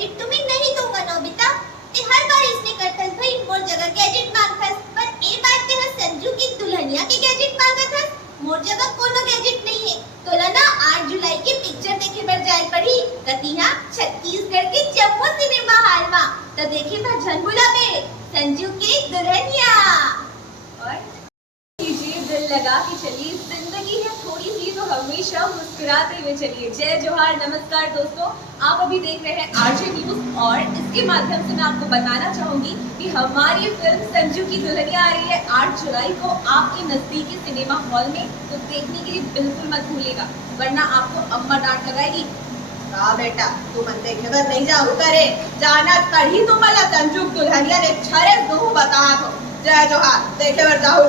Gadget तुम्हें नहीं दूंगा नोबिता। ते हर बार इसने करतल भाई मोर जगह गैजेट मांगथस, पर ए बार ते संजू की दुल्हनिया के गैजेट मांगथस। मोर जगह कोनो गैजेट नहीं है। तोला ना 8 जुलाई की पिक्चर देखे बर जाए पड़ी कतिहा छत्तीसगढ़ के जम्मू सिनेमा हॉल में। तो देखे बर झन बुलाबे संजू की दुल्हनिया। और कीजिए दिल लगा के चलिए, जिंदगी है थोड़ी सी तो हमेशा मुस्कुराते हुए चलिए। जय जोहार, नमस्कार दोस्तों, आप अभी देख रहे हैं आरजे न्यूज और इसके माध्यम से मैं आपको बताना चाहूंगी कि हमारी फिल्म संजू की दुल्हनिया आ रही है 8 जुलाई को आपके नजदीकी सिनेमा हॉल में। तो देखने के लिए बिल्कुल मत भूलिएगा, वरना आपको अम्मा डांट लगाएगी। हाँ बेटा, तू मन देखे बर नहीं जाऊ करे, जाना तड़ी तुम्हाला संजू दुल्हनिया ने छरे दो बता दो। जय जोहार, देखे बर जाऊ।